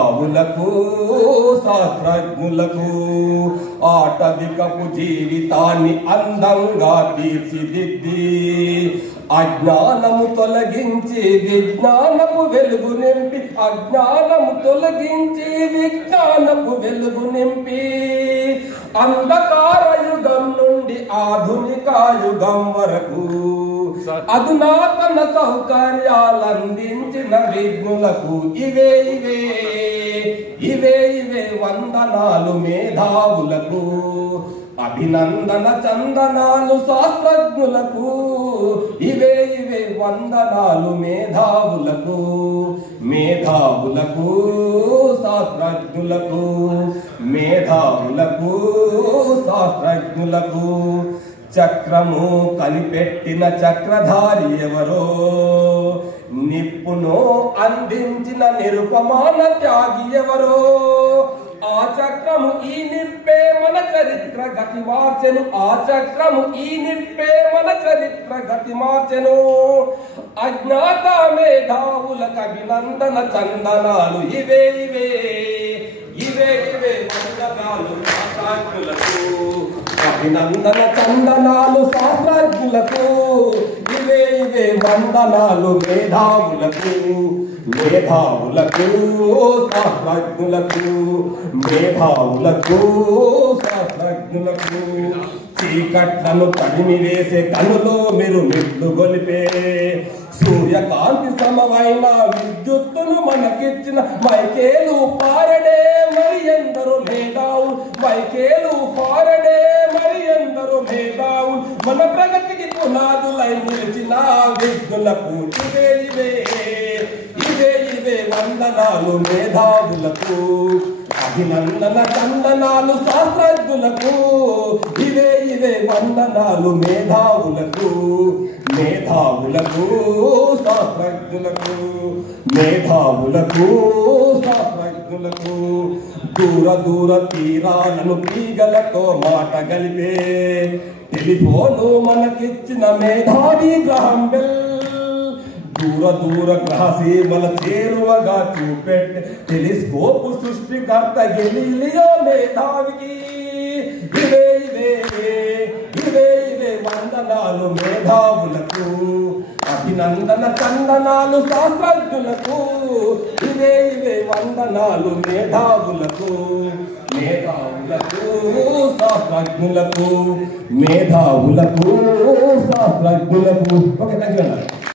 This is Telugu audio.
కవులకు శాస్త్రజ్ఞులకు ఆటవికపు జీవితాన్ని అందంగా తీర్చిదిద్ది అజ్ఞానము తొలగించి విజ్ఞానపు వెలుగు నింపి అజ్ఞానము తొలగించి విజ్ఞానపు వెలుగు నింపి అంధకార యుగం నుండి ఆధునిక యుగం వరకు అధునాతన సౌకర్యాలందించిన విజ్ఞులకు ఇవే ఇవే ఇవే ఇవే వందనాలు మేధావులకు అభినందన చందనాలు శాస్త్రజ్ఞులకు ఇవే ఇవే వందనాలు మేధావులకు మేధావులకు శాస్త్రజ్ఞులకు మేధావులకు శాస్త్రజ్ఞులకు చక్రము కనిపెట్టిన చక్రధారి ఎవరో నిప్పును అందించిన నిరుపమాన త్యాగి ఎవరో ఆ చక్రము ఈ నిప్పే మన చరిత్ర గతి మార్చెను ఆ చక్రము ఈ నిప్పే మన చరిత్ర గతి మార్చెను అజ్ఞాత మేధావులకు అభినందన చందనాలు ఇవే ఇవే ఇవే ఇవే వందనాలు శాస్త్రజ్ఞులకు అభినందన చందనాలు శాస్త్రజ్ఞులకు ఇవే ఇవే వందనాలు మేధావులకు మేధావులకు శాస్త్రజ్ఞులకు మేధావులకు శాస్త్రజ్ఞులకు చీకట్లను తడిమి వేసే కనులో మీరు మిట్లు గొలిపే సూర్యకాంతి సమమైన విద్యుత్తును మనకిచ్చిన మైకేలు ఫారడే మరి ఎందరో మేధావులు మైకేలు ఫారడే మరి ఎందరో మేధావులు మన ప్రగతికి పునాదులై నిలిచిన విద్యులకు ఇవే ఇవే ఇవే ఇవే వందనాలు మేధావులకు అభినందన చందనాలు శాస్త్రజ్ఞులకు ఇవే ఇవే వందనాలు మేధావులకు మేధావులకు శాస్త్రజ్ఞులకు మేధావులకు శాస్త్రజ్ఞులకు దూర దూర తీరాలను తీగలతో మాట గలిపే టెలిఫోను మనకిచ్చిన మేధావి గ్రహం బెల్ దూర దూర గ్రహ సీమల చేరువగా చూపెట్టే టెలిస్కోప్ సృష్టికర్త గెలీలియో మేధావికి ఇవే ఇవే ఇవే ఇవే వందనాలు మేధావులకు అభినందన చందనాలు శాస్త్రజ్ఞులకు ఇవే ఇవే వందనాలు మేధావులకు మేధావులకు శాస్త్రజ్ఞులకు మేధావులకు శాస్త్రజ్ఞులకు ఓకే థాంక్యూ.